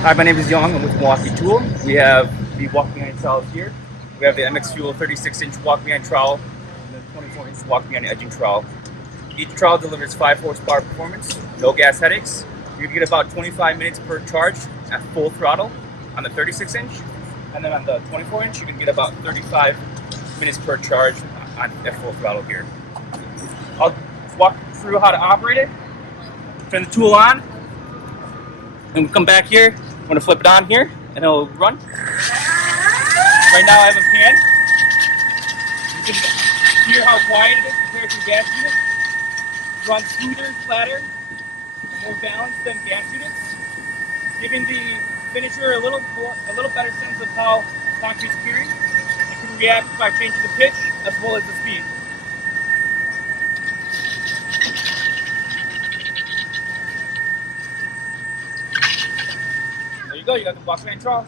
Hi, my name is Young. I'm with Milwaukee Tool. We have the walk behind trowels here. We have the MX FUEL 36-inch walk behind trowel and the 24-inch walk behind edging trowel. Each trowel delivers 5 horsepower performance, no gas headaches. You can get about 25 minutes per charge at full throttle on the 36-inch, and then on the 24-inch you can get about 35 minutes per charge at full throttle here. I'll walk through how to operate it. Turn the tool on, and we come back here. I'm going to flip it on here, and it'll run. Right now I have a pan. You can hear how quiet it is compared to gas units. It runs smoother, flatter, more balanced than gas units, giving the finisher a little better sense of how concrete's curing. It can react by changing the pitch as well as the speed. There you go, you got the walk behind trowel.